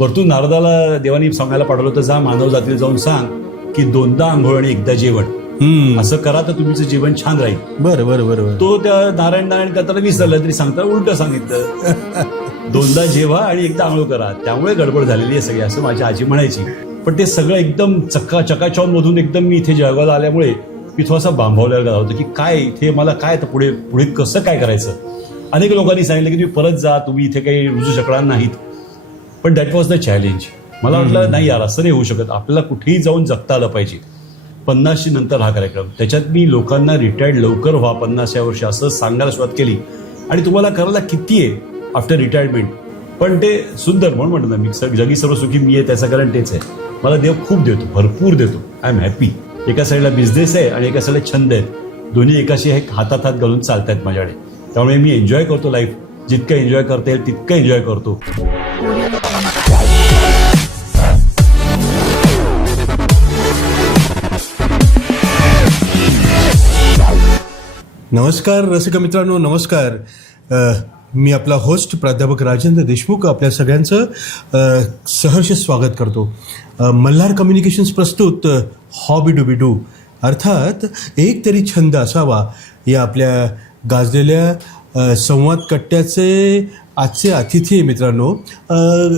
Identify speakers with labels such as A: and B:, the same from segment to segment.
A: वरतून नारदाला देवानी सांगायला पाठवलं होतं जा मानव जातीला जाऊन सांग की दोनदा आंघोळ आणि एकदा जेवण. असं करा तर तुमचं जीवन छान राहील.
B: बरं बरं बरं बरं.
A: तो त्या नारायण नारायण करताना विसरलं तरी सांगता उलट सांगितलं. दोनदा जेवा आणि एकदा आंघोळ करा. त्यामुळे गडबड झालेली आहे सगळी असं माझी आजी म्हणायची. पण ते सगळं एकदम चक्का चकाचौन मधून एकदम मी इथे जळगावला आल्यामुळे मी थोडासा बांबवलेला गेला होतो की काय इथे मला काय तर पुढे पुढे कसं काय करायचं? अनेक लोकांनी सांगितलं की तुम्ही परत जा तुम्ही इथे काही रुजू शकणार नाहीत. पण दॅट वॉज द चॅलेंज मला वाटलं नाही यार असं नाही होऊ शकत. आपल्याला कुठेही जाऊन जगता आलं पाहिजे. पन्नासशी नंतर हा कार्यक्रम. त्याच्यात मी लोकांना रिटायर्ड लवकर व्हा पन्नास या वर्षी असं सांगायला सुरुवात केली. आणि तुम्हाला करायला किती आहे आफ्टर रिटायरमेंट पण ते सुंदर म्हणून म्हणतो ना मी सग- जगी सर्व सुखी मी आहे त्याचं कारण तेच आहे. मला देव खूप देतो भरपूर देतो. आय एम हॅपी एका साईडला बिझनेस आहे आणि एका साईडला छंद आहेत दोन्ही एकाशी हे हातात हात घालून चालतायत माझ्याकडे. त्यामुळे मी एन्जॉय करतो लाईफ जितकं एन्जॉय करता येईल तितकं एन्जॉय करतो.
B: नमस्कार रसिक मित्रांनो नमस्कार. अ, मी आपला होस्ट प्राध्यापक राजेंद्र देशमुख आपल्या सगळ्यांचं अ, सहर्ष स्वागत करतो. अ, मल्हार कम्युनिकेशन्स प्रस्तुत अ, हॉबी डू बी डू अर्थात एक तरी छंद असावा या आपल्या गाजलेल्या संवाद कट्ट्याचे आजचे अतिथी आहे मित्रांनो.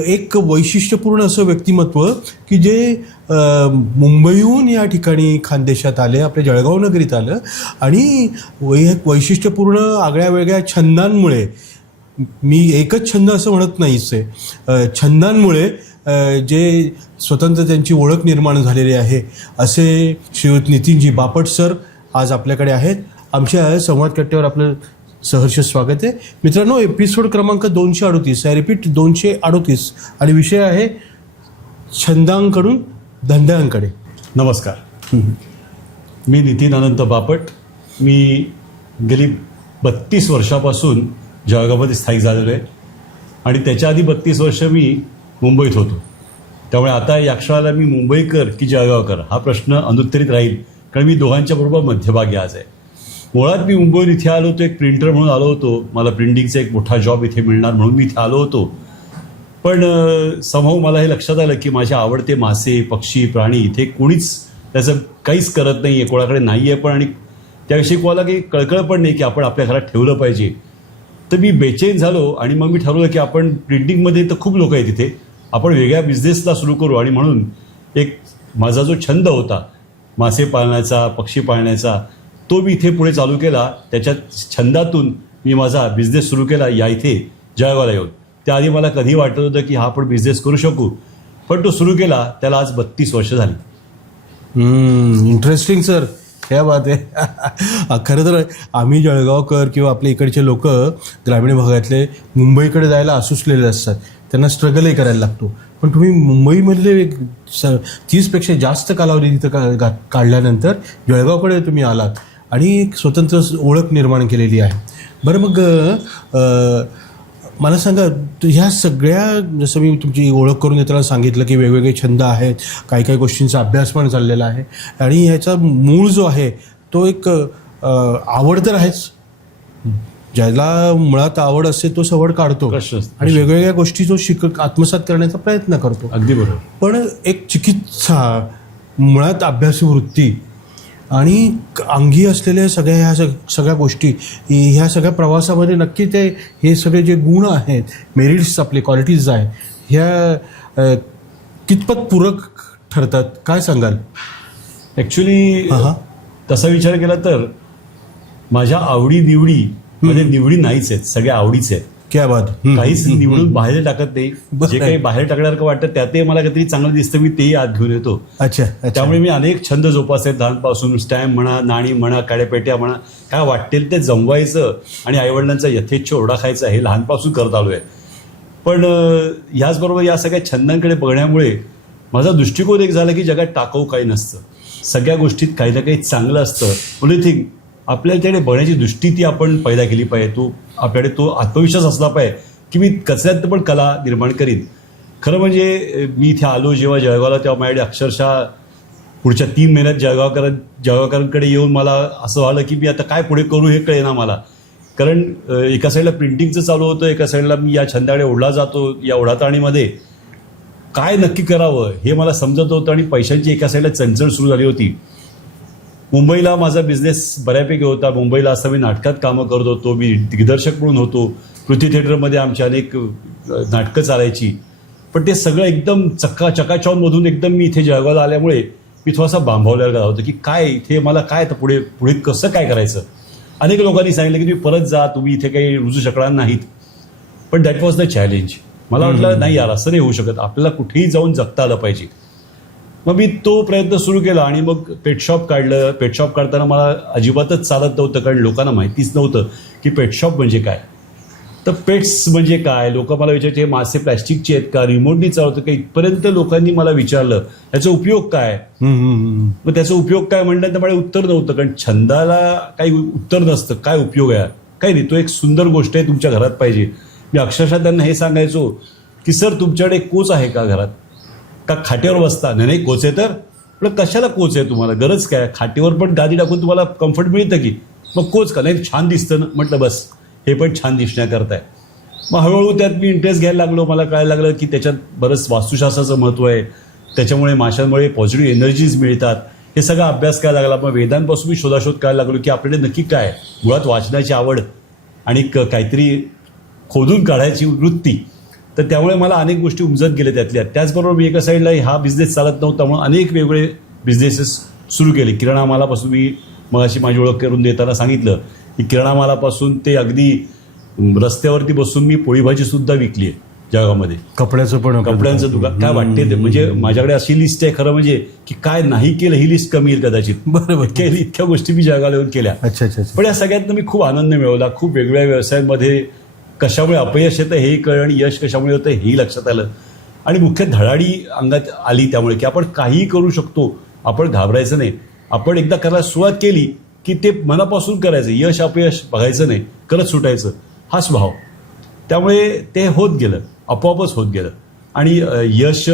B: एक वैशिष्ट्यपूर्ण असं व्यक्तिमत्व की जे मुंबईहून या ठिकाणी खानदेशात आले आपल्या जळगाव नगरीत आलं आणि वै एक वैशिष्ट्यपूर्ण आगळ्या वेगळ्या छंदांमुळे मी एकच छंद असं म्हणत नाहीच आहे. छंदांमुळे जे स्वतंत्र त्यांची ओळख निर्माण झालेली आहे असे श्रीयुत नितीनजी बापट सर आज आपल्याकडे आहेत. आमच्या संवाद कट्ट्यावर आपलं सहर्ष स्वागत आहे. मित्रांनो एपिसोड क्रमांक दोनशे अडोतीस आय रिपीट दोनशे अडोतीस. आणि विषय आहे छंदांकडून धंद्यांकडे.
A: नमस्कार. मी नितीन अनंत बापट. मी गेली बत्तीस वर्षापासून जळगावमध्ये स्थायिक झालेलो आहे. आणि त्याच्या आधी बत्तीस वर्ष मी मुंबईत होतो. त्यामुळे आता या क्षणाला मी मुंबईकर की जळगावकर हा प्रश्न अनुत्तरित राहील. कारण मी दोघांच्या बरोबर मध्यभागी आज आहे. मुळात मी मुंबईत इथे आलो होतो एक प्रिंटर म्हणून आलो होतो. मला प्रिंटिंगचा एक मोठा जॉब इथे मिळणार म्हणून मी इथे आलो होतो. पण समभाव मला हे लक्षात आलं की माझे आवडते मासे पक्षी प्राणी इथे कोणीच त्याचं काहीच करत नाही आहे कोणाकडे नाही आहे पण आणि त्याविषयी कोणाला काही कळकळ पण नाही की आपण आपल्या घरात ठेवलं पाहिजे. तर मी बेचैन झालो आणि मग मी ठरवलं की आपण प्रिंटिंगमध्ये तर खूप लोक आहेत तिथे आपण वेगळ्या बिझनेसला सुरू करू आणि म्हणून एक माझा जो छंद होता मासे पाळण्याचा पक्षी पाळण्याचा तो मी इथे पुढे चालू केला त्याच्या छंदातून मी माझा बिझनेस सुरू केला या इथे जळगावला येऊन. त्याआधी मला कधी वाटत होतं की हा आपण बिझनेस करू शकू पण तो सुरू केला त्याला आज बत्तीस वर्ष झाली.
B: इंटरेस्टिंग सर क्या बात आहे. खरं तर आम्ही जळगावकर किंवा आपल्या इकडचे लोक ग्रामीण भागातले मुंबईकडे जायला असूसलेले असतात. त्यांना स्ट्रगलही करायला लागतो. पण तुम्ही मुंबईमधले एक स तीसपेक्षा जास्त कालावधी तिथं का गा- काढल्यानंतर जळगावकडे तुम्ही आलात. आणि एक स्वतंत्र ओळख निर्माण केलेली आहे. बरं मग मला सांगा तु- ह्या सगळ्या जसं मी तुमची ओळख करून देताना सांगितलं की वेगवेगळे छंद आहेत काही काही गोष्टींचा अभ्यास पण चाललेला आहे आणि ह्याचा मूळ जो आहे तो एक आवड तर आहेच. ज्याला मुळात आवड असते तो सवड काढतो आणि वेगवेगळ्या गोष्टी तो शिक आत्मसात करण्याचा प्रयत्न करतो.
A: अगदी बरोबर.
B: पण एक चिकित्सा मुळात अभ्यासू वृत्ती आणि अंगी असलेल्या सगळ्या ह्या सग सगळ्या गोष्टी ह्या सगळ्या प्रवासामध्ये नक्की ते हे सगळे जे गुण आहेत मेरिट्स आपले क्वालिटीज आहेत ह्या कितपत पूरक ठरतात काय सांगाल?
A: ऍक्च्युली
B: हा, हा.
A: तसा विचार केला तर माझ्या आवडी निवडी म्हणजे निवडी नाहीच आहेत सगळ्या आवडीच आहेत.
B: क्या बात.
A: काहीच निवडून बाहेर टाकत नाही. जे काही बाहेर टाकण्यासारखं वाटतं त्यातही मला काहीतरी चांगलं दिसतं मी तेही आत घेऊन येतो.
B: अच्छा
A: त्यामुळे मी अनेक छंद जोपासले लहानपासून. स्टॅम्प म्हणा नाणी म्हणा काड्यापेट्या म्हणा काय वाटेल ते जमवायचं आणि आईवडिलांचा यथेच्छ ओरडा खायचा हे लहानपासून करत आलोय. पण अं, याचबरोबर या सगळ्या छंदांकडे बघण्यामुळे माझा दृष्टिकोन एक झाला की जगात टाकाऊ काही नसतं. सगळ्या गोष्टीत काही ना काही चांगलं असतं. ओनली थिंग आपल्याला त्याने बघण्याची दृष्टी ती आपण पैदा केली पाहिजे. तो आपल्याकडे तो आत्मविश्वास असला पाहिजे की मी कचऱ्यात पण कला निर्माण करीन. खरं म्हणजे मी इथे आलो जेव्हा जळगावला तेव्हा माझ्याकडे अक्षरशः पुढच्या तीन महिन्यात जळगावकर जळगावकरांकडे येऊन मला असं झालं की मी आता काय पुढे करू हे कळेना मला. कारण एका साईडला प्रिंटिंगचं चालू होतं एका साईडला मी या छंदाकडे ओढला जातो या ओढाताणीमध्ये. काय नक्की करावं हे मला समजत होतं आणि पैशांची एका साईडला चणचण सुरू झाली होती. मुंबईला माझा बिझनेस बऱ्यापैकी होता. मुंबईला असं मी नाटकात कामं करत होतो. मी दिग्दर्शक म्हणून होतो. पृथ्वी थिएटरमध्ये आमची अनेक नाटकं चालायची. पण ते सगळं एकदम चक्का चकाचौंधमधून एकदम मी इथे जळगावला आल्यामुळे मी थोडासा बांभावलेला गेला होतो की काय इथे मला काय आता पुढे पुढे कसं काय करायचं? अनेक लोकांनी सांगितलं की तुम्ही परत जा तुम्ही इथे काही रुजू शकणार नाहीत. पण दॅट वॉज द चॅलेंज मला वाटलं नाही यार असं नाही होऊ शकत. आपल्याला कुठेही जाऊन जगता आलं पाहिजे. मग मी तो प्रयत्न सुरू केला आणि मग पेट शॉप काढलं. पेट शॉप काढताना मला अजिबातच चालत नव्हतं कारण लोकांना माहितीच नव्हतं की पेट शॉप म्हणजे काय. तर पेट्स म्हणजे काय? लोक मला विचारायचे हे मासे प्लॅस्टिकचे आहेत का? रिमोटनी चालवतं का? इथपर्यंत लोकांनी मला विचारलं याचा उपयोग काय. मग त्याचा उपयोग काय म्हणलं तर मला उत्तर नव्हतं कारण छंदाला काही उत्तर नसतं. काय उपयोग आहे काही नाही तो एक सुंदर गोष्ट आहे तुमच्या घरात पाहिजे. मी अक्षरशः त्यांना हे सांगायचो की सर तुमच्याकडे कोच आहे का घरात? का खाटीवर बसता. नाही नाही कोच आहे तर? म्हटलं कशाला कोच आहे तुम्हाला? गरज काय? खाटीवर पण गादी टाकून तुम्हाला कम्फर्ट मिळतं की? मग कोच का? नाही छान दिसतं ना. म्हटलं बस. हे पण छान दिसण्याकरता आहे मग हळूहळू त्यात मी इंटरेस्ट घ्यायला लागलो. मला कळायला लागलं की त्याच्यात बरंच वास्तुशास्त्राचं महत्त्व आहे. त्याच्यामुळे माशांमुळे पॉझिटिव्ह एनर्जीज मिळतात. हे सगळा अभ्यास करायला लागला. मग वेदांपासून मी शोधाशोध करायला लागलो की आपल्याकडे नक्की काय मुळात वाचनाची आवड आणि क- काहीतरी खोदून काढायची वृत्ती. तर त्यामुळे मला अनेक गोष्टी उमजत गेल्या त्यातल्या. त्याचबरोबर मी एका साईडला हा बिझनेस चालत नव्हता म्हणून अनेक वेगवेगळे बिझनेसेस सुरू केले. किराणा मालापासून मी मगाशी माझी ओळख करून देताना सांगितलं की किराणा मालापासून ते अगदी रस्त्यावरती बसून मी पोळी भाजी सुद्धा विकली आहे जगामध्ये.
B: कपड्याचं पण
A: कपड्यांचं दुकान. काय वाटते ते? म्हणजे माझ्याकडे अशी लिस्ट आहे खरं म्हणजे की काय नाही केलं ही लिस्ट कमी येईल कदाचित.
B: बरोबर.
A: इतक्या इतक्या गोष्टी मी जगाला येऊन केल्या.
B: अच्छा अच्छा अच्छा.
A: पण या सगळ्यातनं मी खूप आनंद मिळवला. खूप वेगवेगळ्या व्यवसायांमध्ये कशामुळे अपयश येतं हे कळलं आणि यश कशामुळे होतं हेही लक्षात आलं. आणि मुख्य धडाडी अंगात आली त्यामुळे की आपण काहीही करू शकतो आपण घाबरायचं नाही. आपण एकदा करायला सुरुवात केली की ते मनापासून करायचं यश अपयश बघायचं नाही करत सुटायचं. हा स्वभाव. त्यामुळे ते होत गेलं आपोआपच होत गेलं. आणि यश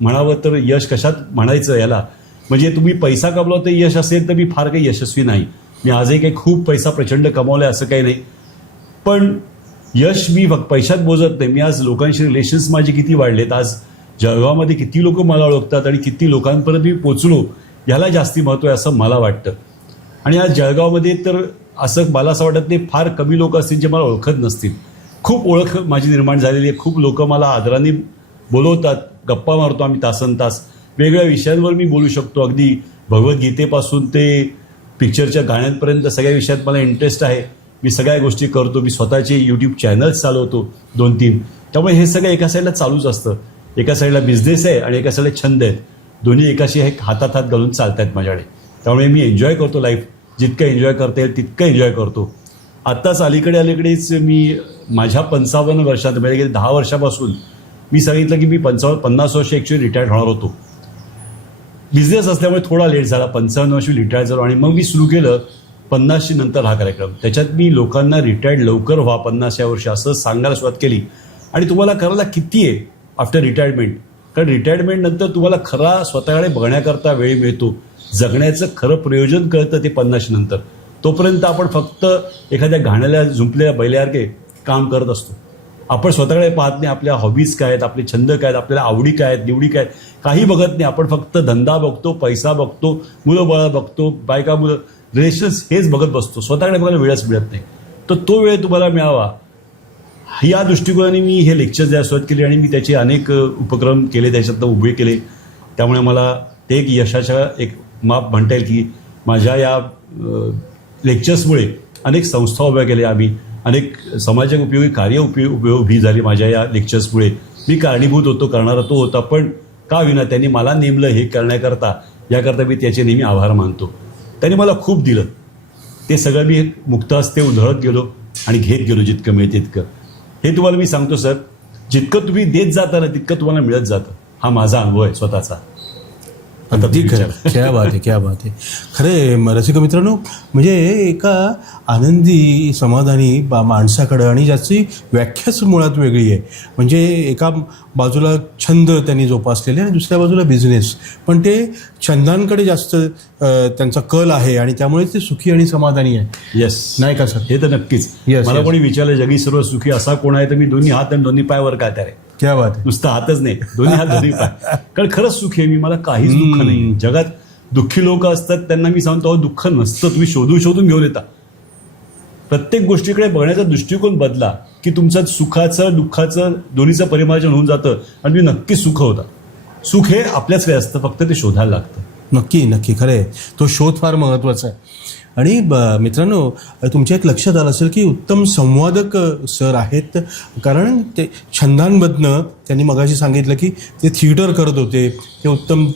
A: म्हणावं तर यश कशात म्हणायचं याला? म्हणजे तुम्ही पैसा कमवला तर यश असेल तर मी फार काही यशस्वी नाही. मी आजही काही खूप पैसा प्रचंड कमावलाय असं काही नाही. पण यश मी फक्त पैशात मोजत नाही. मी आज लोकांशी रिलेशन्स माझे किती वाढलेत. आज जळगावमध्ये किती लोक मला ओळखतात आणि किती लोकांपर्यंत मी पोचलो याला जास्ती महत्त्व आहे असं मला वाटतं. आणि आज जळगावमध्ये तर असं मला असं वाटत नाही फार कमी लोक असतील जे मला ओळखत नसतील. खूप ओळख माझी निर्माण झालेली आहे. खूप लोक मला आदराने बोलवतात. गप्पा मारतो आम्ही तासन तास विषयांवर मी बोलू शकतो. अगदी भगवद्गीतेपासून ते पिक्चरच्या गाण्यांपर्यंत सगळ्या विषयात मला इंटरेस्ट आहे. मी सगळ्या गोष्टी करतो मी स्वतःचे यूट्यूब चॅनल्स चालवतो दोन तीन त्यामुळे हे सगळं एका साईडला चालूच असतं. एका साईडला बिझनेस आहे आणि एका साईडला छंद आहेत. दोन्ही एकाशी हे हातात हात घालून चालत आहेत माझ्याकडे. त्यामुळे मी एन्जॉय करतो लाईफ जितकं एन्जॉय करता येईल तितकं एन्जॉय करतो. आत्ताच अलीकडे अलीकडेच मी माझ्या पंचावन्न वर्षात म्हणजे गेले दहा वर्षापासून मी सांगितलं की मी पंचावन्न पन्नास वर्ष ॲक्च्युली रिटायर्ड होणार होतो. बिझनेस असल्यामुळे थोडा लेट झाला. पंचावन्न वर्षी रिटायर झालो आणि मग मी सुरू केलं पन्नासशी नंतर हा कार्यक्रम. त्याच्यात मी लोकांना रिटायर्ड लवकर व्हा पन्नास या वर्षी असं सांगायला सुरुवात केली. आणि तुम्हाला करायला किती आहे आफ्टर रिटायरमेंट कारण रिटायरमेंट नंतर तुम्हाला खरा स्वतःकडे बघण्याकरता वेळ मिळतो. जगण्याचं खरं प्रयोजन कळतं ते पन्नाशी नंतर. तोपर्यंत आपण फक्त एखाद्या घाण्याला झुंपलेल्या बैल्यासारखे काम करत असतो. आपण स्वतःकडे पाहत नाही आपल्या हॉबीज काय आहेत आपले छंद काय आहेत आपल्याला आवडी काय आहेत निवडी काय काही बघत नाही. आपण फक्त धंदा बघतो पैसा बघतो मुलं बाळा बघतो बायका मुलं रिलेशन्स हेच बघत बसतो. स्वतःकडे बघायला वेळच मिळत नाही. तर तो वेळ तुम्हाला मिळावा. या दृष्टिकोनाने मी हे लेक्चर द्यायला सुरुवात केली आणि मी त्याचे अनेक उपक्रम केले त्याच्यातनं उभे केले. त्यामुळे मला ते एक यशाच्या एक माप म्हणता येईल की माझ्या या लेक्चर्समुळे अनेक संस्था उभ्या केल्या आम्ही. अनेक समाजात उपयोगी कार्य उपयोग उपयोग उभी झाली माझ्या या लेक्चर्समुळे मी कारणीभूत होतो करणारा तो होता पण का विना त्यांनी मला नेमलं हे करण्याकरता याकरता मी त्याचे नेहमी आभार मानतो. त्यांनी मला खूप दिलं. ते सगळं मी मुक्त असते उधळत गेलो आणि घेत गेलो जितकं मिळतं तितकं. हे तुम्हाला मी सांगतो सर. जितकं तुम्ही देत जाता ना तितकं तुम्हाला मिळत जातं. हा माझा अनुभव आहे स्वतःचा. आता
B: अगदी खरं. क्या बात आहे क्या बात आहे. खरे रसिक मित्रांनो म्हणजे एका आनंदी समाधानी बा माणसाकडं आणि ज्याची व्याख्याच मुळात वेगळी आहे. म्हणजे एका बाजूला छंद त्यांनी जोपासलेले आणि दुसऱ्या बाजूला बिझनेस पण ते छंदांकडे जास्त त्यांचा कल आहे आणि त्यामुळे ते सुखी आणि समाधानी आहे.
A: येस
B: नाही का सर?
A: हे तर नक्कीच. मला. कोणी विचारलं जगी सर्व सुखी असा कोण आहे? तर मी दोन्ही हात आणि दोन्ही पायावर काय आहे
B: क्या बात
A: नुसतं हातच नाही. दोन्ही हात दोन्ही पाय. कारण खरंच सुखी आहे मी मला काहीच दुःख नाही जगात दुःखी लोक असतात त्यांना मी सांगतो दुःख नसतं. तुम्ही शोधून शोधून घेऊन येता. प्रत्येक गोष्टीकडे बघण्याचा दृष्टिकोन बदला की तुमचं सुखाचं दुःखाचं दोन्हीचं परिमार्जन होऊन जातं आणि तुम्ही नक्की सुख होता. सुख हे आपल्याचकडे असतं फक्त ते शोधायला लागतं.
B: नक्की नक्की. खरं तो शोध फार महत्त्वाचा आहे. आणि ब- मित्रांनो तुमच्या एक लक्षात आलं असेल की उत्तम संवादक सर आहेत. कारण ते छंदांमधनं त्यांनी मगाशी सांगितलं की ते थिएटर करत होते. ते उत्तम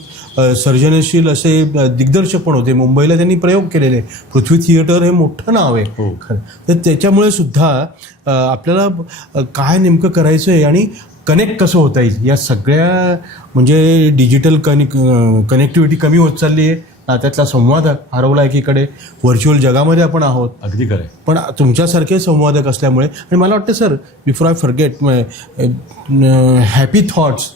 B: सर्जनशील असे दिग्दर्शक पण होते. मुंबईला त्यांनी प्रयोग केलेले. पृथ्वी थिएटर हे मोठं नाव आहे.
A: हो.
B: खरं तर त्याच्यामुळे सुद्धा आपल्याला काय नेमकं करायचं आहे आणि कनेक्ट कसं होता येईल? या सगळ्या म्हणजे डिजिटल कनेक कनेक्टिव्हिटी कमी होत चालली आहे. नात्यातला संवाद हरवला एकीकडे. व्हर्च्युअल जगामध्ये आपण आहोत.
A: अगदी खरं
B: पण तुमच्यासारखे संवादक असल्यामुळे आणि मला वाटतं sir before I forget happy thoughts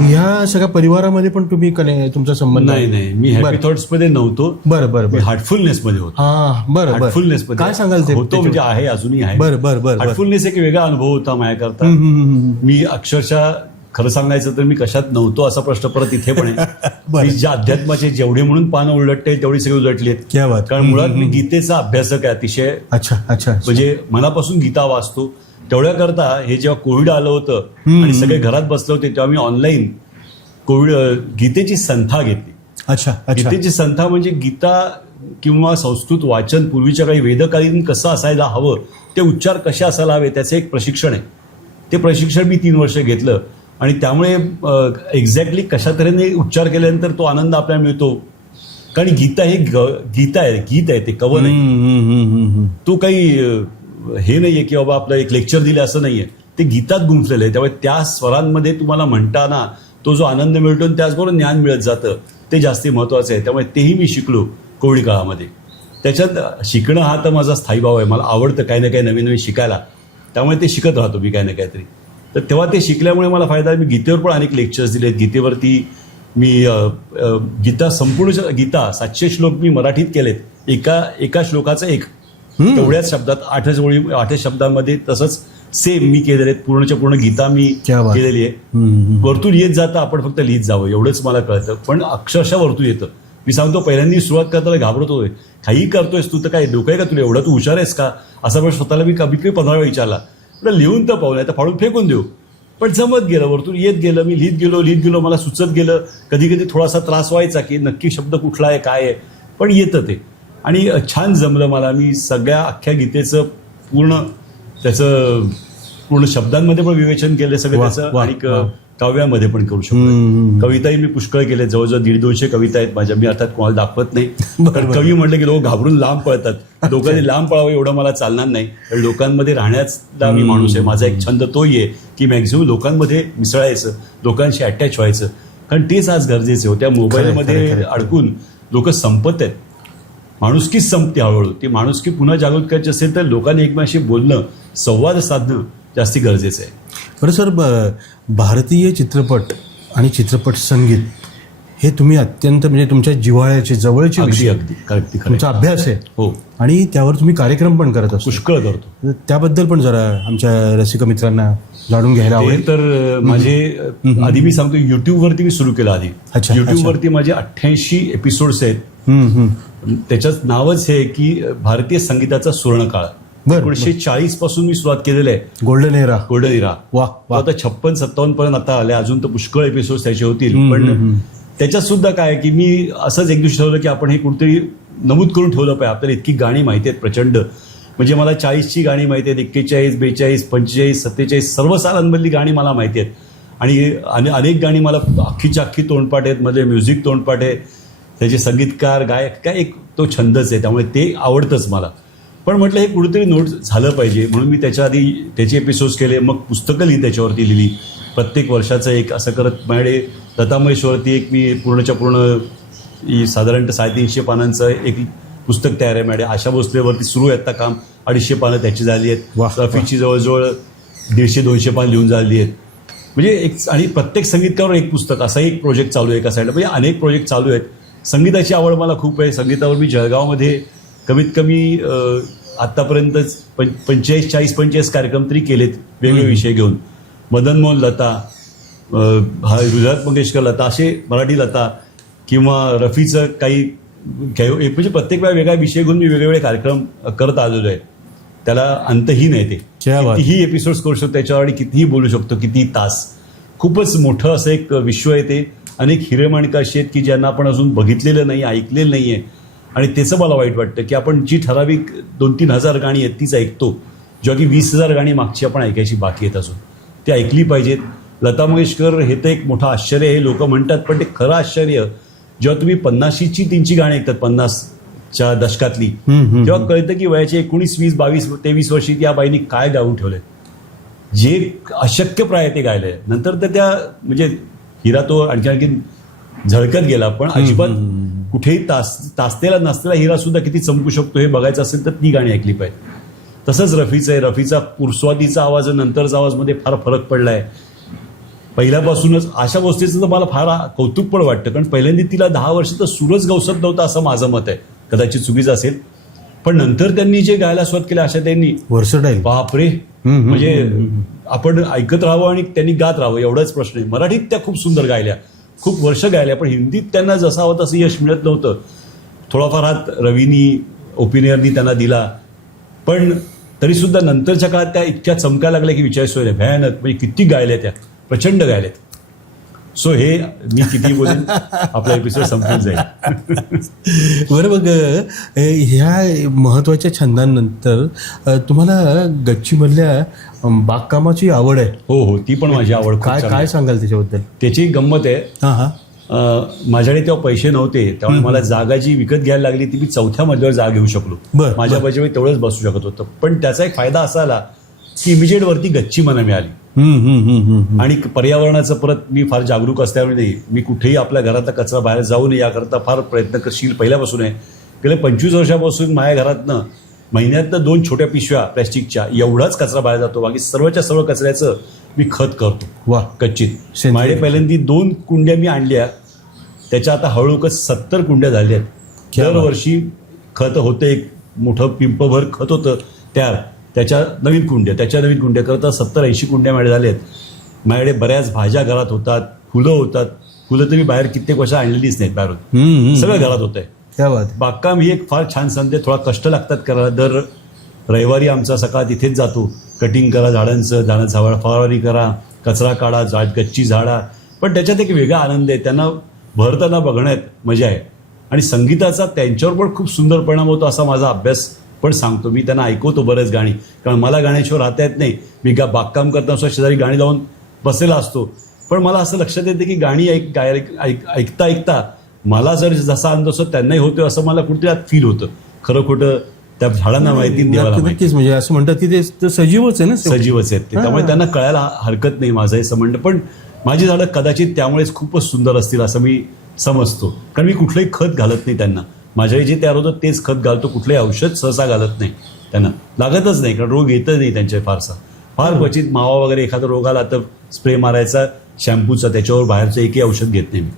B: ह्या सगळ्या परिवारामध्ये पण तुम्ही कने तुमचा संबंध
A: नाही नाही. मी हॅपी. थॉट्समध्ये नव्हतो.
B: बरं बरं
A: मी
B: बरं.
A: हार्टफुलनेस मध्ये होतो.
B: हा बरं
A: हार्टफुलनेस मध्ये
B: काय सांगाल ते
A: होतो म्हणजे आहे अजूनही आहे.
B: बरं बरं बरं
A: हार्टफुलनेस एक वेगळा अनुभव होता माझ्याकरता. मी अक्षरशः खरं सांगायचं तर मी कशात नव्हतो असा प्रश्न परत इथे पण आहे. ज्या अध्यात्माचे जेवढे म्हणून पानं उलटते तेवढी सगळी उलटली आहेत.
B: क्या बात.
A: कारण मुळात मी गीतेचा अभ्यासक आहे अतिशय.
B: अच्छा अच्छा
A: म्हणजे मनापासून गीता वाचतो. तेवढ्या करता हे जेव्हा कोविड आलं होतं आणि सगळे घरात बसले होते तेव्हा मी ऑनलाईन कोविड गीतेची संथा घेतली.
B: अच्छा
A: गीतेची संथा म्हणजे गीता किंवा संस्कृत वाचन पूर्वीच्या काळी वेदकालीन कसं असायला हवं ते उच्चार कसे असायला हवे त्याचे एक प्रशिक्षण आहे. ते प्रशिक्षण मी तीन वर्ष घेतलं. आणि त्यामुळे एक्झॅक्टली कशा तऱ्हेने उच्चार केल्यानंतर तो आनंद आपल्याला मिळतो? कारण गीता हे गीता आहे गीत आहे ते कवन आहे. तो काही हे नाहीये की बाबा आपलं एक लेक्चर दिलं असं नाहीये. ते गीतात गुंफलेलं आहे. त्यामुळे त्या स्वरांमध्ये तुम्हाला म्हणताना तो जो आनंद मिळतो आणि त्याचबरोबर ज्ञान मिळत जातं ते जास्ती महत्वाचं आहे. त्यामुळे तेही मी शिकलो कोविड काळामध्ये. त्याच्यात शिकणं हा तर माझा स्थायी भाव आहे. मला आवडतं काही ना काही नवीन नवीन शिकायला. त्यामुळे ते शिकत राहतो मी काही ना काहीतरी. तर तेव्हा ते शिकल्यामुळे मला फायदा आहे. मी गीतेवर पण अनेक लेक्चर्स दिलेत गीतेवरती मी गीता संपूर्ण गीता सातशे श्लोक मी मराठीत केलेत. एका एका श्लोकाचं एक. तेवढ्याच शब्दात आठच ओळी आठच शब्दांमध्ये तसंच सेम मी केलेले आहेत. पूर्णच्या पूर्ण गीता मी. केलेली आहे. वरतून येत जातं आपण फक्त लिहित जावं एवढंच मला कळतं. पण अक्षरशः वरतून येतं. मी सांगतो पहिल्यांदा सुरुवात करताना घाबरत होतोय काही करतोयस तू तर काय डोकं आहे का तुला? एवढं तू हुशार आहेस का? असा प्रश्न स्वतःला मी कमी कमी पंधरा वेळा विचारला. म्हटलं लिहून तर पाहू नाही तर फाडून फेकून देऊ. पण जमत गेलं वरतून येत गेलं मी लिहित गेलो लिहित गेलो मला सुचत गेलं. कधी कधी थोडासा त्रास व्हायचा की नक्की शब्द कुठला आहे काय आहे. पण येतं ते. आणि छान जमलं मला. मी सगळ्या अख्ख्या गीतेचं पूर्ण त्याचं पूर्ण शब्दांमध्ये पण विवेचन केलं सगळं त्याचं आणि. काव्यामध्ये पण करू शकतो. कविताही मी पुष्कळ केले. जवळजवळ दीड दोनशे कविता आहेत माझ्या. मी अर्थात कोणाला दाखवत नाही. कवी म्हटलं की लोक घाबरून लांब पळतात. लोकांनी लांब पळावं एवढं मला चालणार नाही. कारण लोकांमध्ये राहण्याचा मी माणूस आहे. माझा एक छंद तोही आहे की मॅक्झिमम लोकांमध्ये मिसळायचं लोकांशी अटॅच व्हायचं. कारण तेच आज गरजेचे होत्या मोबाईलमध्ये
B: खरं, खरं.
A: अडकून लोक संपत आहेत. माणुसकीच संपते हळूहळू. ती माणुसकी पुन्हा जागृत करायची असेल तर लोकांनी एकमेकांशी बोलणं संवाद साधणं जास्ती गरजेचं आहे.
B: बरं सर ब- भारतीय चित्रपट आणि चित्रपट संगीत हे तुम्ही अत्यंत म्हणजे तुमच्या जिव्हाळ्याचे जवळचे
A: अगदी अगदी. खरं
B: तुमचा अभ्यास आहे.
A: हो.
B: आणि त्यावर तुम्ही कार्यक्रम पण करत असतो.
A: पुष्कळ करतो.
B: तर त्याबद्दल पण जरा आमच्या रसिक मित्रांना जाणून घ्यायला
A: ते
B: आवडेल.
A: तर माझे आधी मी सांगतो युट्यूब वरती मी सुरू केलं आधी.
B: अच्छा,
A: युट्यूब वरती माझे अठ्ठ्याऐंशी एपिसोड्स आहेत.
B: हम्म, हम्म.
A: त्याच्याच नावच हे की भारतीय संगीताचा सुवर्णकाळ. एकोणीशे चाळीसपासून मी सुरुवात केलेलं आहे.
B: गोल्डन एरा
A: गोल्डन इरा
B: वा वा.
A: आता छप्पन सत्तावन्न पर्यंत आता आले. अजून तर पुष्कळ एपिसोड त्याचे होतील. पण. त्याच्यात सुद्धा काय की मी असंच एक दिवशी ठरवलं की आपण हे कुठेतरी नमूद करून ठेवलं पाहिजे. आपल्याला इतकी गाणी माहिती आहेत प्रचंड. म्हणजे मला चाळीसची गाणी माहिती आहेत एक्केचाळीस बेचाळीस पंचेचाळीस सत्तेचाळीस सर्व सालांमधली गाणी मला माहिती आहेत. आणि अने- अनेक गाणी मला अख्खीच्या अख्खी तोंडपाठ आहेत. मध्ये म्युझिक तोंडपाठ आहे त्याचे संगीतकार गायक काय एक तो छंदच आहे. त्यामुळे ते आवडतंच मला. पण म्हटलं हे कुठेतरी नोट झालं पाहिजे. म्हणून मी त्याच्या आधी त्याचे एपिसोड्स केले मग पुस्तकं लिही त्याच्यावरती लिहिली. प्रत्येक वर्षाचं एक असं करत माझ्याकडे लतामहेशवरती एक मी पूर्णच्या पूर्ण साधारणतः साडेतीनशे पानांचं एक पुस्तक तयार आहे मॅडम आशा भोसलेवरती सुरू आहे आता काम. अडीचशे पानं त्याची झाली आहेत. रफीची जवळजवळ दीडशे दोनशे पान लिहून झाली आहेत. म्हणजे एक आणि प्रत्येक संगीतकावर एक पुस्तक असा एक प्रोजेक्ट चालू आहे एका साईडला म्हणजे अनेक प्रोजेक्ट चालू आहेत. संगीताची आवड मला खूप आहे. संगीतावर मी जळगावमध्ये कमीत कमी अं, आत्तापर्यंत पं पंचेचाळीस चाळीस पंचेचाळीस कार्यक्रम तरी केलेत वेगवेगळे विषय घेऊन. मदन मोहन लता हा हृदयात मंगेशकर लता असे मराठी लता किंवा रफीचं काही म्हणजे प्रत्येक वेळा वेगळा विषय घेऊन मी वेगवेगळे कार्यक्रम करत आलेलो आहे. त्याला अंतही नाही ते. कितीही एपिसोड्स करू शकतो त्याच्यावर आणि कितीही बोलू शकतो कितीही तास. खूपच मोठं असं एक विश्व आहे ते. अनेक हिरेमाणिकं अशी आहेत की ज्यांना आपण अजून बघितलेलं नाही ऐकलेलं नाही आहे आणि त्याचं मला वाईट वाटतं की आपण जी ठराविक दोन तीन हजार गाणी आहेत तीच ऐकतो. जेव्हा की वीस हजार गाणी मागची आपण ऐकायची बाकी आहेत अजून. ती ऐकली पाहिजेत. लता मंगेशकर हे तर एक मोठं आश्चर्य आहे. लोक म्हणतात पण ते खरं आश्चर्य जेव्हा तुम्ही पन्नाशीची तीनची गाणी ऐकतात पन्नासच्या दशकातली. तेव्हा कळतं की वयाचे एकोणीस वीस बावीस तेवीस वर्षी त्या बाईनी काय गाऊन ठेवलंय. जे अशक्य प्राय ते गायलंय. नंतर तर त्या म्हणजे हिरा तो आणखी आणखी झळकत गेला पण अजिबात कुठेही तास तासतेला नसलेला हिरा सुद्धा किती चमकू शकतो हे बघायचं असेल तर ती गाणी ऐकली पाहिजे. तसंच रफीचं आहे. रफीचा पुरस्वातीचा आवाज नंतरचा आवाजमध्ये फार फरक पडलाय. पहिल्यापासूनच अशा गोष्टीचं तर मला फार कौतुक पण वाटतं. कारण पहिल्यांदा तिला दहा वर्ष तर सूरच गवसत नव्हता असं माझं मत आहे. कदाचित चुकीचं असेल. पण नंतर त्यांनी जे गायला सुरुवात केली अशा त्यांनी
B: वर्सटाईल
A: बापरे. म्हणजे आपण ऐकत राहावं आणि त्यांनी गात राहावं एवढाच प्रश्न आहे. मराठीत त्या खूप सुंदर गायल्या. खूप वर्ष गायल्या पण हिंदीत त्यांना जसं हवं तसं यश मिळत नव्हतं. थोडाफार हात रवीनी ओपिनियरनी त्यांना दिला. पण तरी सुद्धा नंतरच्या काळात त्या इतक्या चमकायला लागल्या की विचारसोय नाही भयानक. म्हणजे किती गायल्या त्या. प्रचंड गायल्यात सो हे मी किती बोलेन आपला एपिसोड संपून जाईल.
B: बरं अ, ह्या महत्त्वाच्या छंदांनंतर तुम्हाला गच्चीमधल्या बागकामाची आवड आहे.
A: हो हो ती पण माझी आवड खूप
B: काय
A: चांगली.
B: काय सांगाल त्याच्याबद्दल?
A: त्याची गंमत आहे.
B: हा हा.
A: अं, माझ्याकडे तेव्हा पैसे नव्हते त्यामुळे मला जागा जी विकत घ्यायला लागली ती मी चौथ्या मजल्यावर जागा घेऊ शकलो.
B: बरं,
A: माझ्या. पैसे तेवढंच बसू शकत होतं. पण त्याचा एक फायदा असा आला की इमिजिएट वरती गच्ची मला मिळाली.
B: हम्म, हम्म, हम्म, हम्म.
A: आणि पर्यावरणाचं परत मी फार जागरूक असल्यामुळे मी कुठेही आपल्या घरातला कचरा बाहेर जाऊ नये याकरता फार प्रयत्न करशील पहिल्यापासून आहे. गेल्या पंचवीस वर्षापासून माझ्या घरातनं महिन्यातनं दोन छोट्या पिशव्या प्लॅस्टिकच्या एवढाच कचरा बाहेर जातो. बाकी सर्वच्या सर्व कचऱ्याचं मी खत करतो.
B: वा.
A: कच्चित. माझ्या पहिल्यांदी दोन कुंड्या मी आणल्या. त्याच्या आता हळूहळू सत्तर कुंड्या झाल्या आहेत. दरवर्षी खत होतं एक मोठं पिंपभर खत होतं तयार त्याच्या नवीन कुंड्या त्याच्या नवीन कुंड्या करता सत्तर ऐंशी कुंड्या माझ्या झाल्या आहेत. माझ्याकडे बऱ्याच भाज्या घरात होतात फुलं होतात. फुलं तर मी बाहेर कित्येक वर्ष आणलेलीच नाहीत बाहेरून. सगळं घरात होत आहे
B: क्या बात
A: बागकाम ही एक फार छान संधी थोडा कष्ट लागतात करायला. दर रविवारी आमचा सकाळ तिथेच जातो. कटिंग करा झाडांचं झाडं झाड फवारणी करा कचरा काढा झाड गच्ची झाडा. पण त्याच्यात एक वेगळा आनंद आहे. त्यांना भरताना बघण्यात मजा आहे. आणि संगीताचा त्यांच्यावर पण खूप सुंदर परिणाम होतो असा माझा अभ्यास पण सांगतो. मी त्यांना ऐकवतो बरेच गाणी. कारण मला गाण्याशिवाय राहता येत नाही. मी गा बागकाम करताना सुद्धा शेजारी गाणी लावून बसलेला असतो. पण मला असं लक्षात येते की गाणी ऐक गाय ऐक ऐकता ऐकता मला जर जसा आनंद असतो त्यांनाही होतो असं मला कुठेतरी आत फील होतं. खरं खोटं त्या झाडांना माहिती
B: नक्कीच म्हणजे असं म्हणतात की ते सजीवच आहे ना.
A: सजीवच आहेत ते. त्यामुळे त्यांना कळायला हरकत नाही माझं हे संबंध पण माझी झाडं कदाचित त्यामुळेच खूपच सुंदर असतील असं मी समजतो. कारण मी कुठलंही खत घालत नाही त्यांना. माझ्याही जे तयार होतं तेच खत घालतो कुठलंही औषध सहसा घालत नाही त्यांना. लागतच नाही कारण रोग येतच नाही त्यांच्या फारसा. फार क्वचित मावा वगैरे एखादा रोग आला तर स्प्रे मारायचा शॅम्पूचा त्याच्यावर बाहेरचं एकही औषध घेत नाही मी.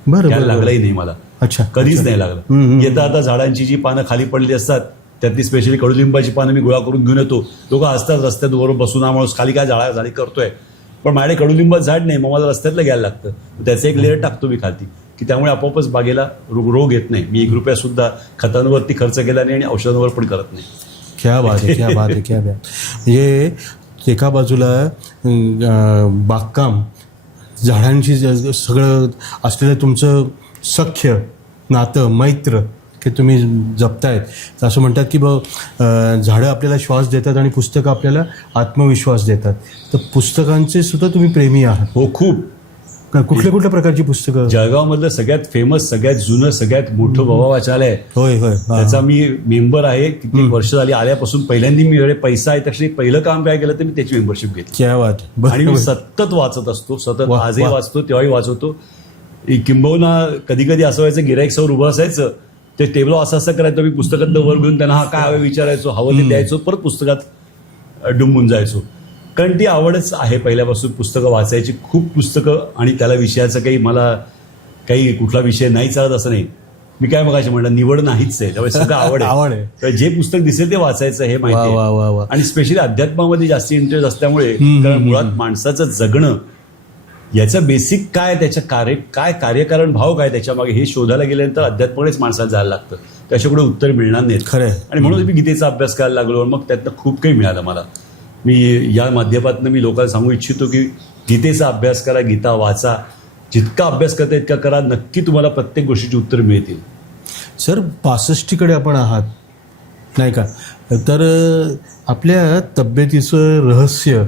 A: लागलंही नाही मला.
B: अच्छा.
A: कधीच. नाही लागलं. येता आता झाडांची जी पानं खाली पडली असतात त्यातली स्पेशली कडुलिंबाची पानं मी गोळा करून घेऊन येतो. लोक असतात रस्त्यात बरोबर बसून आम्हाला खाली काय झाडा झाडी करतोय. पण माझ्याकडे कडुलिंबात झाड नाही मग मला रस्त्यातलं घ्यायला लागतं. त्याचं एक लेअर टाकतो मी खालती की त्यामुळे आपोआपच बागेला रोग रोग येत नाही. मी एक रुपया सुद्धा खतांवरती खर्च केला नाही आणि औषधांवर पण करत नाही.
B: क्या बात आहे क्या बात आहे क्या बात म्हणजे एका बाजूला बागकाम झाडांशी ज- सगळं असलेलं तुमचं सख्य नातं मैत्र की तुम्ही जपतायत. तर असं म्हणतात की ब झाडं आपल्याला श्वास देतात आणि पुस्तकं आपल्याला आत्मविश्वास देतात. तर पुस्तकांचे सुद्धा तुम्ही प्रेमी आहात.
A: हो खूप.
B: कुठल्या कुठल्या प्रकारची पुस्तकं?
A: जळगावमधलं सगळ्यात फेमस सगळ्यात जुनं सगळ्यात मोठं बाबा वाचालय. आहे
B: होय होय. हा.
A: त्याचा मी मेंबर आहे. किती वर्ष झाली आल्यापासून पहिल्यांदा मी एवढे पैसा आहे तशी पहिलं काम काय केलं तर मी त्याची मेंबरशिप घेतली. आणि मी. सतत वाचत असतो सतत आजही. वाचतो तेव्हाही वाचवतो किंबहुना कधी कधी असं व्हायचं गिरायक समोर उभं असायचं. ते टेबल असं असं करायचं मी पुस्तकात वर घेऊन त्यांना हा काय हवं विचारायचो हवं ते द्यायचो परत पुस्तकात डुंबून जायचो. कारण ती आवडच आहे पहिल्यापासून पुस्तकं वाचायची खूप पुस्तकं आणि त्याला विषयाचं काही मला काही कुठला विषय नाही चालत असं नाही. मी काय मगाशी म्हणलं निवड नाहीच आहे त्यामुळे सगळं आवड आहे.
B: आवड आहे.
A: तर जे पुस्तक दिसेल ते वाचायचं हे माहिती आणि स्पेशली अध्यात्मामध्ये जास्त इंटरेस्ट असल्यामुळे कारण मुळात माणसाचं जगणं याचं बेसिक काय त्याच्या कार्य काय कार्यकारण भाव काय त्याच्यामागे हे शोधायला गेल्यानंतर अध्यात्माकडेच माणसाला जायला लागतं. त्याच्याकडे उत्तर मिळणार नाहीत.
B: खरं.
A: आणि म्हणून मी गीतेचा अभ्यास करायला लागलो आणि मग त्यातनं खूप काही मिळालं मला. मी या माध्यमातून मी लोकांना सांगू इच्छितो की गीतेचा अभ्यास करा गीता वाचा. जितका अभ्यास करता इतका करा नक्की तुम्हाला प्रत्येक गोष्टीची उत्तर मिळतील.
B: सर पासष्टीकडे आपण आहात. नाही का? तर आपल्या तब्येतीचं रहस्य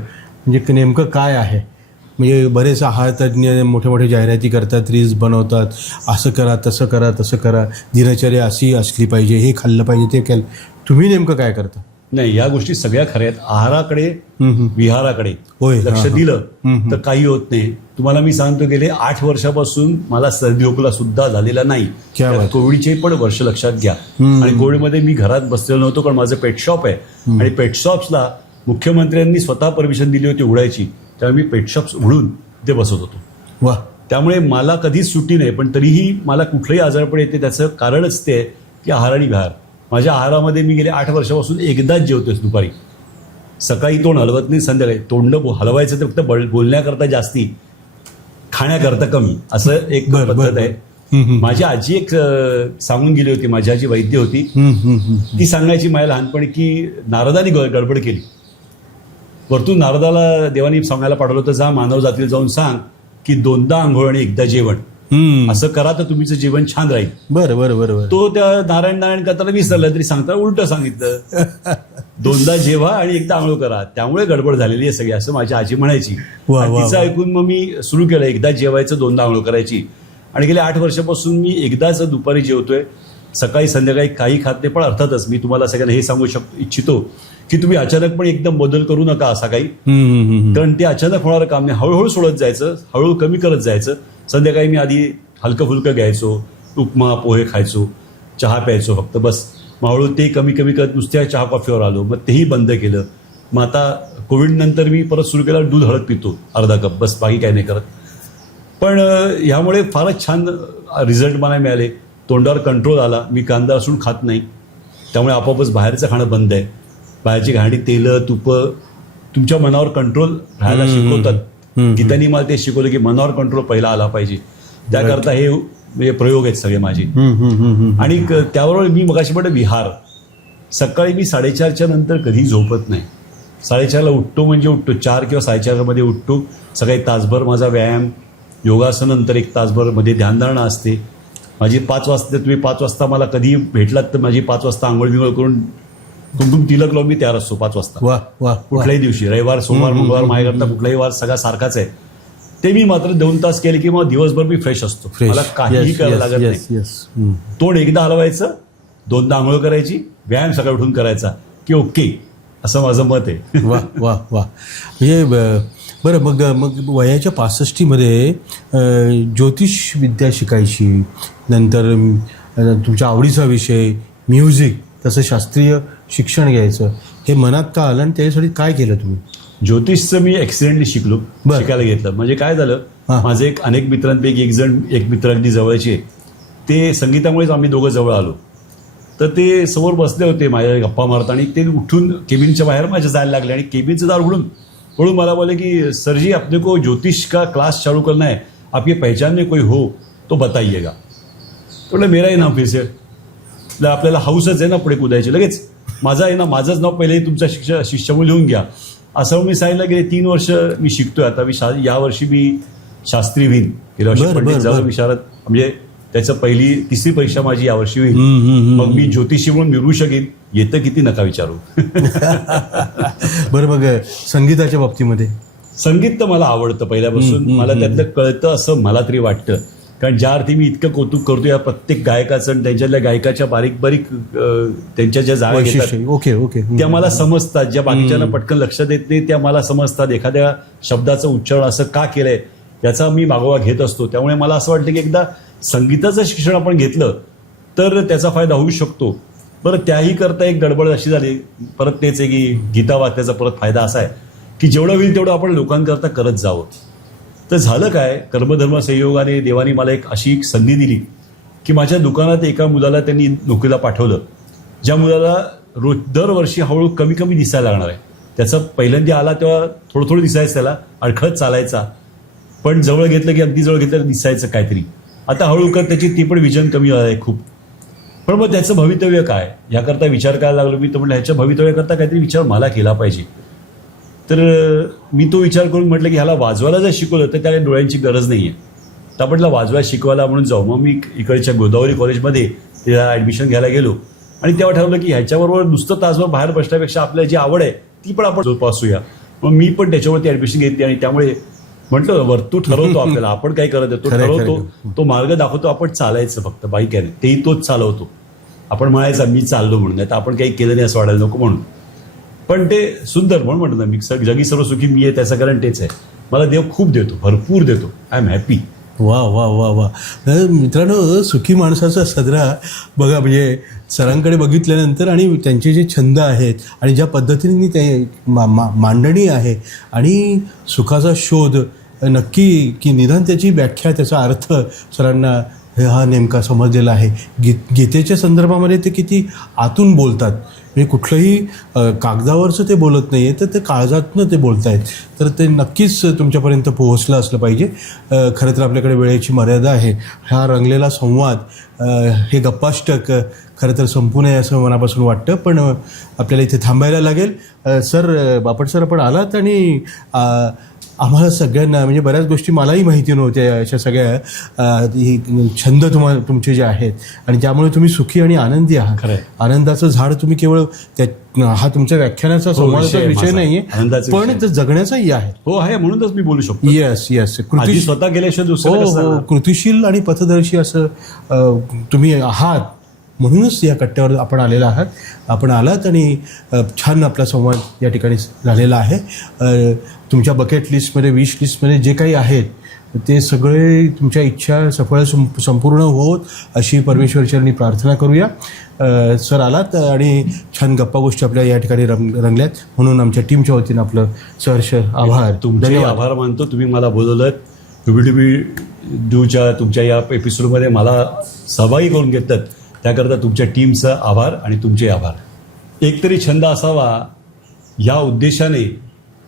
B: म्हणजे नेमकं काय आहे? म्हणजे बरेच आहार तज्ज्ञ मोठे मोठे जाहिराती करतात रील्स बनवतात असं करा तसं करा तसं करा दिनचर्या अशी असली पाहिजे हे खाल्लं पाहिजे ते केलं तुम्ही नेमकं काय करता
A: नाही या गोष्टी सगळ्या खऱ्या आहेत आहाराकडे. विहाराकडे
B: होय,
A: लक्ष. दिलं. तर काही होत नाही तुम्हाला मी सांगतो गेले आठ वर्षापासून मला सर्दी खोकला सुद्धा झालेला नाही. कोविडचे पण वर्ष लक्षात घ्या. आणि कोविडमध्ये मी घरात बसलेलो नव्हतो कारण माझं पेट शॉप आहे आणि पेट शॉप्सला मुख्यमंत्र्यांनी स्वतः परमिशन दिली होती उघडायची त्यामुळे मी पेट शॉप्स उघडून ते बसत होतो.
B: वा.
A: त्यामुळे मला कधीच सुट्टी नाही पण तरीही मला कुठलंही आजारपण येते त्याचं कारणच ते आहे की आहार आणि विहार. माझ्या आहारामध्ये मी गेले आठ वर्षापासून एकदाच जेवतोय दुपारी. सकाळी तोंड हलवत नाही संध्याकाळी तोंड हलवायचं तर फक्त बळ- बोलण्याकरता जास्ती खाण्याकरता कमी. असं एक पद्धत. आहे. माझी आजी एक सांगून गेली होती माझी आजी वैद्य होती. ती सांगायची माझ्या लहानपणी की नारदानी गडबड केली. वरतून नारदाला देवानी सांगायला पाठवलं होतं जा मानव जातील जाऊन सांग की दोनदा आंघोळ आणि एकदा जेवण. असं करा तर तुमचं जीवन छान राहील.
B: बरं बरं बरं
A: तो त्या नारायण नारायण करताना विसरला तरी सांगता उलट सांगितलं. दोनदा जेवा आणि एकदा आंघोळ करा. त्यामुळे गडबड झालेली आहे सगळी असं माझी आजी म्हणायची. तिचं. ऐकून मग मी सुरू केलं एकदा जेवायचं दोनदा आंघोळ करायची. आणि गेल्या आठ वर्षापासून मी एकदाच दुपारी जेवतोय. सकाळी संध्याकाळी काही खात नाही पण अर्थातच मी तुम्हाला सगळ्यांना हे सांगू शक इच्छितो की तुम्ही अचानकपणे एकदम बदल करू नका असा काही. कारण ते अचानक होणारं काम नाही. हळूहळू सोडत जायचं हळूहळू कमी करत जायचं. संध्याकाळी मी आधी हलकं फुलकं घ्यायचो उपमा पोहे खायचो चहा प्यायचो फक्त बस. मग हळूहळू ते कमी कमी करत नुसत्या चहा कॉफीवर आलो. मग तेही बंद केलं. मग आता कोविड नंतर मी परत सुरू केलं दूध हळद पितो अर्धा कप बस बाकी काही नाही करत. पण ह्यामुळे फारच छान रिझल्ट मला मिळाले. तोंडावर कंट्रोल आला मी कांदा असून खात नाही. त्यामुळे आपोआपच बाहेरचं खाणं बंद आहे. बाहेरची घाणी तेलं तुपं तुमच्या मनावर कंट्रोल राहायला शिकवतात. गीतानी मला ते शिकवलं की मनावर कंट्रोल पहिला आला पाहिजे. त्याकरता हे प्रयोग आहेत सगळे माझे. आणि त्याबरोबर मी मगाशी म्हणलं विहार. सकाळी मी साडेचारच्या नंतर कधी झोपत नाही. साडेचारला उठतो म्हणजे उठतो. चार किंवा साडेचारमध्ये उठतो. सकाळी तासभर माझा व्यायाम. योगासनंतर एक तासभरमध्ये ध्यानधारणा असते. माझी पाच वाजता तुम्ही पाच वाजता मला कधी भेटलात तर माझी पाच वाजता आंघोळ बिंघोळ करून कुमकुम तिलक लावून मी तयार असतो पाच वाजता.
B: वा वा
A: कुठल्याही दिवशी रविवार सोमवार मंगळवार माझ्याकरता कुठलाही वार सगळा सारखाच आहे. ते मी मात्र दोन तास केले की मग दिवसभर मी फ्रेश असतो. मला काहीही करायला लागत नाही. तोंड एकदा हलवायचं दोनदा आंघोळ करायची व्यायाम सकाळी उठून करायचा की ओके असं माझं मत आहे.
B: वा वा वा. म्हणजे बरं मग मग वयाच्या पासष्टीमध्ये ज्योतिष विद्या शिकायची नंतर तुमच्या आवडीचा विषय म्युझिक तसं शास्त्रीय शिक्षण घ्यायचं हे मनात का आलं आणि त्याच्यासाठी काय केलं तुम्ही
A: ज्योतिषचं मी ऍक्सिडेंटली शिकलो. शिकायला घेतलं म्हणजे काय झालं. माझे एक अनेक मित्रांपैकी एक जण एक मित्र अगदी जवळचे. ते संगीतामुळेच आम्ही दोघं जवळ आलो तर ते समोर बसले होते माझ्या गप्पा मारत आणि ते उठून केबिनच्या बाहेर माझ्या जायला लागले आणि केबिनचं दार उघडून म्हणून मला बोले की सरजी अपने को ज्योतिष का क्लास चालू करना है आप ये पहचानने कोई हो तो बताइएगा. तो बोले मेरा ही नाव फिर से. म्हटलं, आपल्याला हाऊसच आहे ना पुढे कुदायची. लगेच माझा आहे ना माझंच नाव पहिले तुमच्या शिक्षक शिष्यमूल लिहून घ्या. असं मी सांगितलं गेले तीन वर्ष मी शिकतोय आता मी शा यावर्षी मी शास्त्री होईन गेल्या वर्षी पंडित. विशारद म्हणजे त्याचं पहिली तिसरी परीक्षा माझी यावर्षी होईल. मग मी ज्योतिषी म्हणून मिळू शकेन येतं किती नका विचारू.
B: बरं मग संगीताच्या बाबतीमध्ये.
A: संगीत तर मला आवडतं पहिल्यापासून. मला त्यातलं कळतं असं मला तरी वाटतं. कारण ज्या अर्थी मी इतकं कौतुक करतो या प्रत्येक गायकाचं आणि त्यांच्यातल्या गायकाच्या बारीक बारीक त्यांच्या ज्या जागा
B: ओके ओके.
A: त्या मला समजतात. ज्या बाकीच्यांना पटकन लक्षात येत नाही त्या मला समजतात. एखाद्या शब्दाचं उच्चारण असं का केलंय याचा मी मागोवा घेत असतो. त्यामुळे मला असं वाटतं की एकदा संगीताचं शिक्षण आपण घेतलं तर त्याचा फायदा होऊ शकतो. बरं त्याही करता एक गडबड अशी झाली परत तेच आहे की गीता वाचण्याचा परत फायदा असा आहे की जेवढं होईल तेवढं आपण लोकांकरता करत जावं. तर झालं काय कर्मधर्म संयोगाने देवाने मला एक अशी एक संधी दिली की माझ्या दुकानात एका मुलाला त्यांनी नोकरीला पाठवलं ज्या मुलाला रोज दरवर्षी हळूहळू कमी कमी दिसायला लागणार आहे. त्याचा पहिल्यांदा आला तेव्हा थोडं थोडं दिसायचं त्याला अडखळत चालायचा पण जवळ घेतलं की अगदी जवळ घेतलं दिसायचं काहीतरी. आता हळू कर त्याची ती पण विजन कमी झालं आहे खूप. पण मग त्याचं भवितव्य काय? याकरता विचार करायला लागलो मी तर म्हटलं ह्याच्या भवितव्याकरता काहीतरी विचार मला केला पाहिजे. तर मी तो विचार करून म्हटलं की ह्याला वाजवायला जर शिकवलं तर त्याला डोळ्यांची गरज नाही आहे तर म्हटलं वाजवायला शिकवायला म्हणून जाऊ. मग मी इकडच्या गोदावरी कॉलेजमध्ये त्याला ॲडमिशन घ्यायला गेलो. आणि तेव्हा ठरवलं की ह्याच्याबरोबर नुसतं तासभर बाहेर बसण्यापेक्षा आपल्याला जी आवड आहे ती पण आपण जोपासूया. मग मी पण त्याच्यावरती ॲडमिशन घेतली आणि त्यामुळे म्हटलं वर तू ठरवतो आपल्याला. आपण काय करत आहे? तो. ठरवतो. तो मार्ग दाखवतो आपण चालायचं फक्त. बाईक आहे तेही तोच चालवतो. आपण म्हणायचा मी चाललो म्हणून. नाही तर आपण काही केलं नाही असं वाटायला नको म्हणून. पण ते सुंदर म्हणून म्हणतो ना मी जगी सर्व सुखी मी आहे त्याचं कारण तेच आहे. मला देव खूप देतो भरपूर देतो. आय एम हॅपी
B: वा वा वा वा. मित्रांनो सुखी माणसाचा सदरा बघा म्हणजे सरांकडे बघितल्यानंतर आणि त्यांचे जे छंद आहेत आणि ज्या पद्धतीने ते मा, मा, मांडणी आहे आणि सुखाचा शोध नक्की की निदान त्याची व्याख्या त्याचा अर्थ सरांना हा नेमका समजलेला आहे. गी गीतेच्या संदर्भामध्ये ते किती आतून बोलतात. म्हणजे कुठलंही कागदावरचं ते बोलत नाही आहे तर ते काळजातनं ते बोलत आहेत तर ते नक्कीच तुमच्यापर्यंत पोहोचलं असलं पाहिजे. खरं तर आपल्याकडे वेळेची मर्यादा आहे. हा रंगलेला संवाद हे गप्पाष्टक खरं तर संपू नये असं मनापासून वाटतं पण आपल्याला इथे थांबायला लागेल. सर बापट सर आपण आलात आणि आम्हाला सगळ्यांना म्हणजे बऱ्याच गोष्टी मलाही माहिती नव्हत्या अशा सगळ्या ही छंद तुम्हाला तुमचे जे आहेत. आणि त्यामुळे तुम्ही सुखी आणि आनंदी आहात. आनंदाचं झाड तुम्ही केवळ त्या हा तुमच्या व्याख्यानाचा संवादाचा
A: विषय.
B: नाहीये पण. ते जगण्याचाही आहे.
A: हो आहे म्हणूनच मी बोलू शकतो.
B: येस येस कृती
A: स्वतः गेल्याशिवाय
B: हो हो? कृतिशील आणि पथदर्शी असं तुम्ही आहात. म्हणूनच या कट्ट्यावर आपण आलेला आहात. आपण आलात आणि छान आपला संवाद या ठिकाणी झालेला आहे. तुमच्या बकेट लिस्टमध्ये विश लिस्टमध्ये जे काही आहेत ते सगळे तुमच्या इच्छा सफळ संपूर्ण होत अशी परमेश्वरचरणी प्रार्थना करूया. सर आलात आणि छान गप्पा गोष्टी आपल्या या ठिकाणी रंग रंगल्यात. म्हणून आमच्या टीमच्या वतीनं आपलं सहर्ष आभार.
A: तुमचे आभार मानतो. तुम्ही मला बोलवलं डुबी डूच्या तुमच्या या एपिसोडमध्ये मला सहभागी करून घेतलं त्याकरता तुमच्या टीमचा आभार आणि तुमचे आभार. एकतरी छंद असावा या उद्देशाने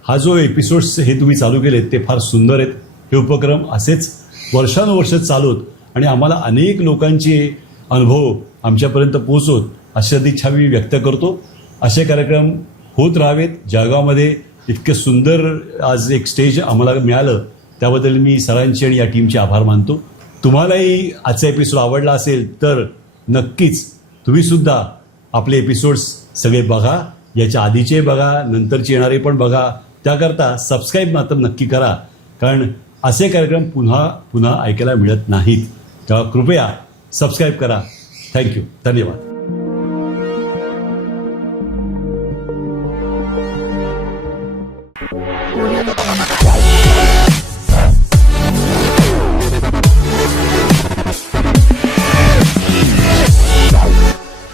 A: हा जो एपिसोड्स हे तुम्ही चालू केलेत ते फार सुंदर आहेत. हे उपक्रम असेच वर्षानुवर्ष चालवत आणि आम्हाला अनेक लोकांचे अनुभव आमच्यापर्यंत पोहोचवत अशी सदिच्छा मी व्यक्त करतो. असे कार्यक्रम होत राहावेत. जळगावमध्ये इतकं सुंदर आज एक स्टेज आम्हाला मिळालं. त्याबद्दल मी सरांचे आणि या टीमचे आभार मानतो. तुम्हालाही आजचा एपिसोड आवडला असेल तर नक्कीच तुम्हीसुद्धा आपले एपिसोड्स सगळे बघा. याच्या आधीचे बघा नंतरचे येणारे पण बघा. त्याकरता सबस्क्राईब मात्र नक्की करा. कारण असे कार्यक्रम पुन्हा पुन्हा ऐकायला मिळत नाहीत. तेव्हा कृपया सबस्क्राईब करा. थँक्यू धन्यवाद.